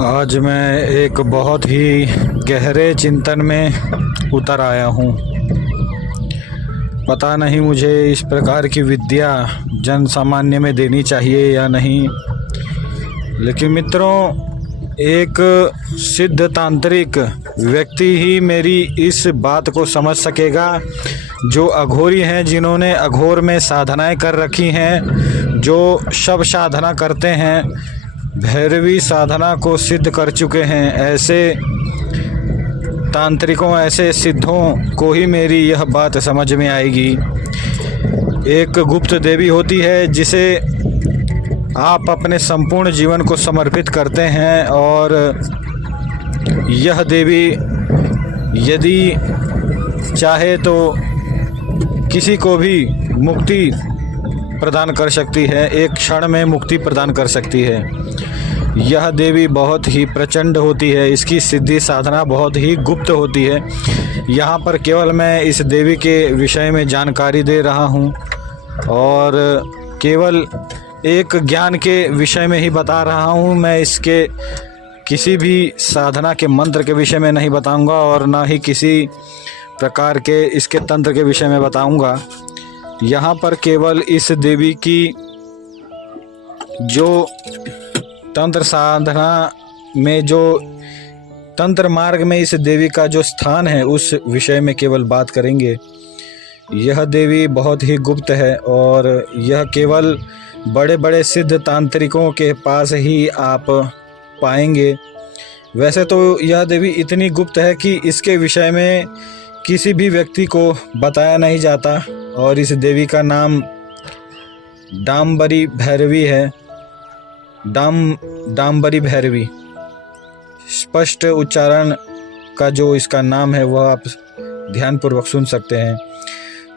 आज मैं एक बहुत ही गहरे चिंतन में उतर आया हूँ। पता नहीं मुझे इस प्रकार की विद्या जन सामान्य में देनी चाहिए या नहीं, लेकिन मित्रों, एक सिद्ध तांत्रिक व्यक्ति ही मेरी इस बात को समझ सकेगा। जो अघोरी हैं, जिन्होंने अघोर में साधनाएं कर रखी हैं, जो शव साधना करते हैं, भैरवी साधना को सिद्ध कर चुके हैं, ऐसे तांत्रिकों, ऐसे सिद्धों को ही मेरी यह बात समझ में आएगी। एक गुप्त देवी होती है जिसे आप अपने संपूर्ण जीवन को समर्पित करते हैं, और यह देवी यदि चाहे तो किसी को भी मुक्ति प्रदान कर सकती है, एक क्षण में मुक्ति प्रदान कर सकती है। यह देवी बहुत ही प्रचंड होती है, इसकी सिद्धि साधना बहुत ही गुप्त होती है। यहाँ पर केवल मैं इस देवी के विषय में जानकारी दे रहा हूँ और केवल एक ज्ञान के विषय में ही बता रहा हूँ। मैं इसके किसी भी साधना के मंत्र के विषय में नहीं बताऊँगा और ना ही किसी प्रकार के इसके तंत्र के विषय में बताऊँगा। यहाँ पर केवल इस देवी की जो तंत्र साधना में, जो तंत्र मार्ग में इस देवी का जो स्थान है, उस विषय में केवल बात करेंगे। यह देवी बहुत ही गुप्त है और यह केवल बड़े बड़े सिद्ध तांत्रिकों के पास ही आप पाएंगे। वैसे तो यह देवी इतनी गुप्त है कि इसके विषय में किसी भी व्यक्ति को बताया नहीं जाता, और इस देवी का नाम डाम्बरी भैरवी है। डाम्बरी भैरवी, स्पष्ट उच्चारण का जो इसका नाम है वह आप ध्यानपूर्वक सुन सकते हैं।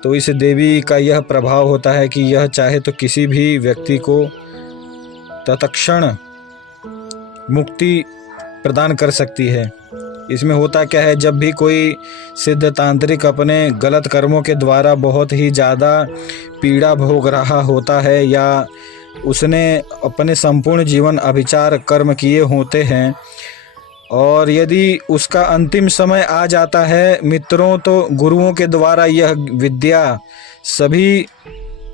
तो इस देवी का यह प्रभाव होता है कि यह चाहे तो किसी भी व्यक्ति को तत्क्षण मुक्ति प्रदान कर सकती है। इसमें होता क्या है, जब भी कोई सिद्ध तांत्रिक अपने गलत कर्मों के द्वारा बहुत ही ज़्यादा पीड़ा भोग रहा होता है, या उसने अपने संपूर्ण जीवन अभिचार कर्म किए होते हैं, और यदि उसका अंतिम समय आ जाता है मित्रों, तो गुरुओं के द्वारा यह विद्या सभी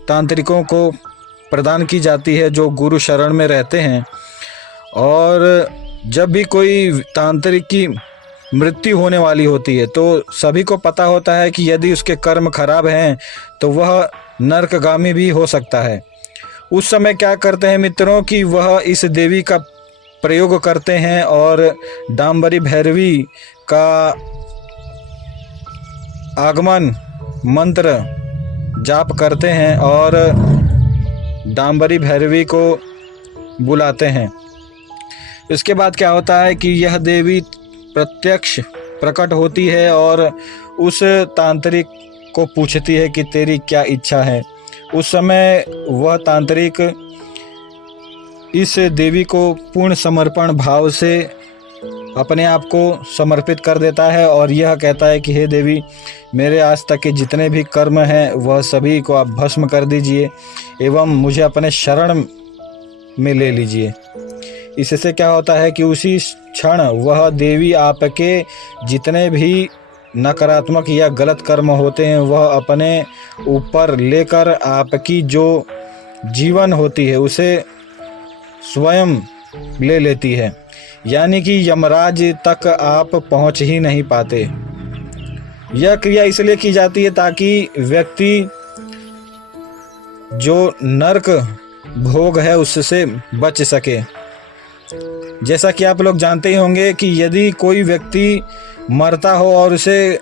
तांत्रिकों को प्रदान की जाती है जो गुरु शरण में रहते हैं। और जब भी कोई तांत्रिक की मृत्यु होने वाली होती है तो सभी को पता होता है कि यदि उसके कर्म खराब हैं तो वह नरकगामी भी हो सकता है। उस समय क्या करते हैं मित्रों कि वह इस देवी का प्रयोग करते हैं और डाम्बरी भैरवी का आगमन मंत्र जाप करते हैं और डाम्बरी भैरवी को बुलाते हैं। इसके बाद क्या होता है कि यह देवी प्रत्यक्ष प्रकट होती है और उस तांत्रिक को पूछती है कि तेरी क्या इच्छा है। उस समय वह तांत्रिक इस देवी को पूर्ण समर्पण भाव से अपने आप को समर्पित कर देता है और यह कहता है कि हे देवी, मेरे आज तक के जितने भी कर्म हैं वह सभी को आप भस्म कर दीजिए एवं मुझे अपने शरण में ले लीजिए। इससे क्या होता है कि उसी क्षण वह देवी आपके जितने भी नकारात्मक या गलत कर्म होते हैं वह अपने ऊपर लेकर आपकी जो जीवन होती है उसे स्वयं ले लेती है, यानी कि यमराज तक आप पहुंच ही नहीं पाते। यह क्रिया इसलिए की जाती है ताकि व्यक्ति जो नरक भोग है उससे बच सके। जैसा कि आप लोग जानते ही होंगे कि यदि कोई व्यक्ति मरता हो और उसे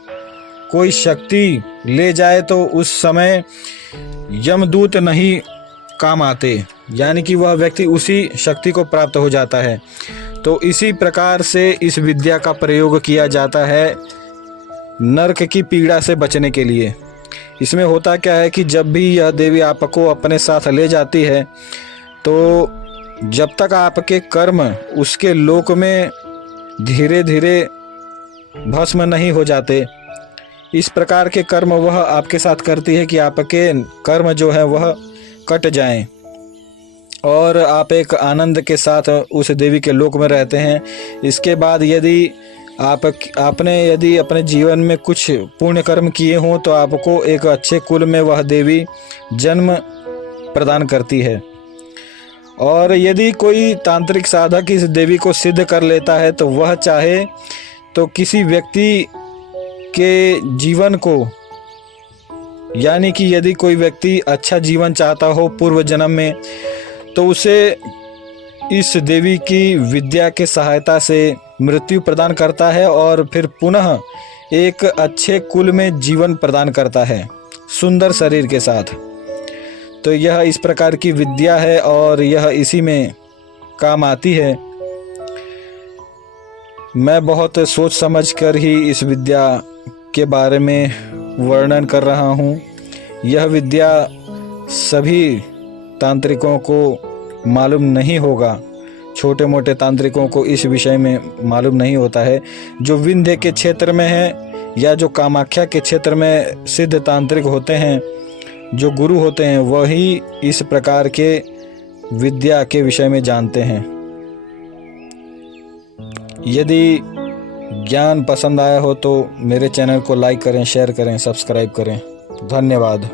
कोई शक्ति ले जाए तो उस समय यमदूत नहीं काम आते, यानी कि वह व्यक्ति उसी शक्ति को प्राप्त हो जाता है। तो इसी प्रकार से इस विद्या का प्रयोग किया जाता है नरक की पीड़ा से बचने के लिए। इसमें होता क्या है कि जब भी यह देवी आपको अपने साथ ले जाती है तो जब तक आपके कर्म उसके लोक में धीरे धीरे भस्म नहीं हो जाते, इस प्रकार के कर्म वह आपके साथ करती है कि आपके कर्म जो है वह कट जाएं। और आप एक आनंद के साथ उस देवी के लोक में रहते हैं। इसके बाद यदि आपने यदि अपने जीवन में कुछ पुण्य कर्म किए हों तो आपको एक अच्छे कुल में वह देवी जन्म प्रदान करती है। और यदि कोई तांत्रिक साधक इस देवी को सिद्ध कर लेता है तो वह चाहे तो किसी व्यक्ति के जीवन को, यानी कि यदि कोई व्यक्ति अच्छा जीवन चाहता हो पूर्व जन्म में, तो उसे इस देवी की विद्या के सहायता से मृत्यु प्रदान करता है और फिर पुनः एक अच्छे कुल में जीवन प्रदान करता है सुंदर शरीर के साथ। तो यह इस प्रकार की विद्या है और यह इसी में काम आती है। मैं बहुत सोच समझ कर ही इस विद्या के बारे में वर्णन कर रहा हूँ। यह विद्या सभी तांत्रिकों को मालूम नहीं होगा, छोटे मोटे तांत्रिकों को इस विषय में मालूम नहीं होता है। जो विंध्य के क्षेत्र में है या जो कामाख्या के क्षेत्र में सिद्ध तांत्रिक होते हैं, जो गुरु होते हैं, वही इस प्रकार के विद्या के विषय में जानते हैं। यदि ज्ञान पसंद आया हो तो मेरे चैनल को लाइक करें, शेयर करें, सब्सक्राइब करें। धन्यवाद।